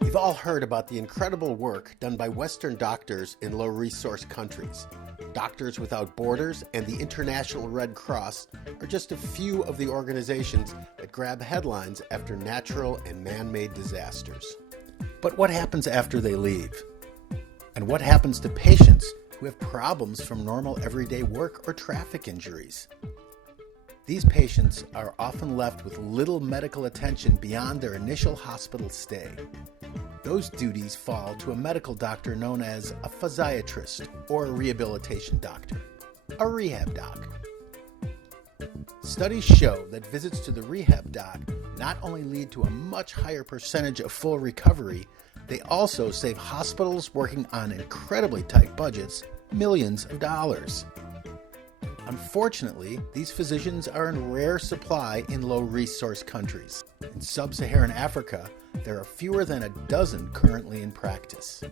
We've all heard about the incredible work done by Western doctors in low-resource countries. Doctors Without Borders and the International Red Cross are just a few of the organizations that grab headlines after natural and man-made disasters. But what happens after they leave? And what happens to patients who have problems from normal everyday work or traffic injuries? These patients are often left with little medical attention beyond their initial hospital stay. Those duties fall to a medical doctor known as a physiatrist or a rehabilitation doctor, a rehab doc. Studies show that visits to the rehab doc not only lead to a much higher percentage of full recovery, they also save hospitals working on incredibly tight budgets millions of dollars. Unfortunately, these physicians are in rare supply in low-resource countries. In sub-Saharan Africa, there are fewer than a dozen currently in practice.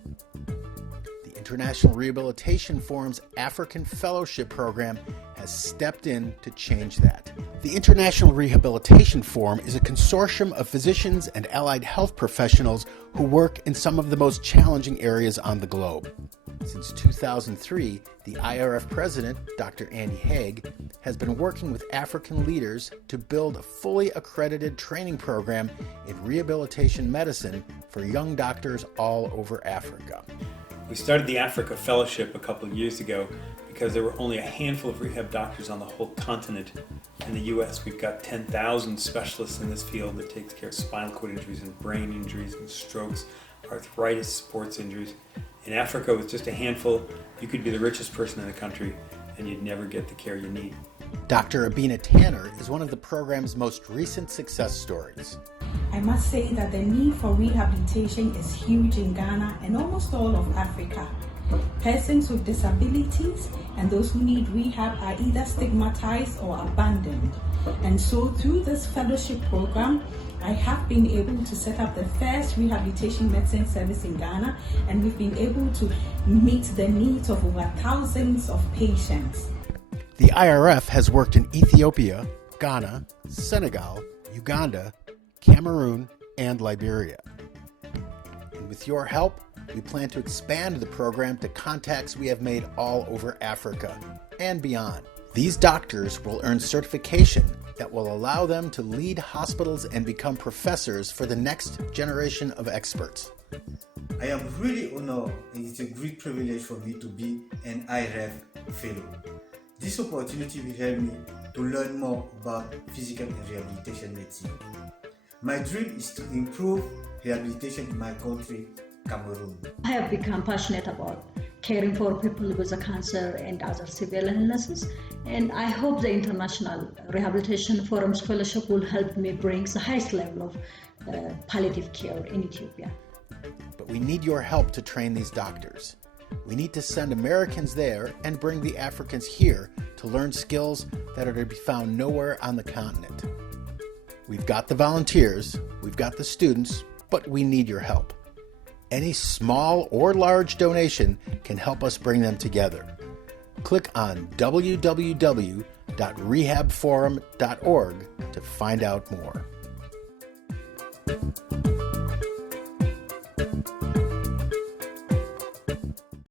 The International Rehabilitation Forum's African Fellowship Program has stepped in to change that. The International Rehabilitation Forum is a consortium of physicians and allied health professionals who work in some of the most challenging areas on the globe. Since 2003, the IRF president, Dr. Andy Haig, has been working with African leaders to build a fully accredited training program in rehabilitation medicine for young doctors all over Africa. We started the Africa Fellowship a couple of years ago because there were only a handful of rehab doctors on the whole continent. In the US, we've got 10,000 specialists in this field that takes care of spinal cord injuries and brain injuries and strokes, arthritis, sports injuries. In Africa, with just a handful, you could be the richest person in the country and you'd never get the care you need. Dr. Abina Tanner is one of the program's most recent success stories. I must say that the need for rehabilitation is huge in Ghana and almost all of Africa. Persons with disabilities and those who need rehab are either stigmatized or abandoned. And so through this fellowship program, I have been able to set up the first rehabilitation medicine service in Ghana, and we've been able to meet the needs of over thousands of patients. The IRF has worked in Ethiopia, Ghana, Senegal, Uganda, Cameroon, and Liberia. And with your help, we plan to expand the program to contacts we have made all over Africa and beyond. These doctors will earn certification that will allow them to lead hospitals and become professors for the next generation of experts. I am really honored, and it's a great privilege for me to be an IRF fellow. This opportunity will help me to learn more about physical and rehabilitation medicine. My dream is to improve rehabilitation in my country, Cameroon. I have become passionate about caring for people with cancer and other severe illnesses, and I hope the International Rehabilitation Forum's Fellowship will help me bring the highest level of palliative care in Ethiopia. But we need your help to train these doctors. We need to send Americans there and bring the Africans here to learn skills that are to be found nowhere on the continent. We've got the volunteers, we've got the students, but we need your help. Any small or large donation can help us bring them together. Click on www.rehabforum.org to find out more.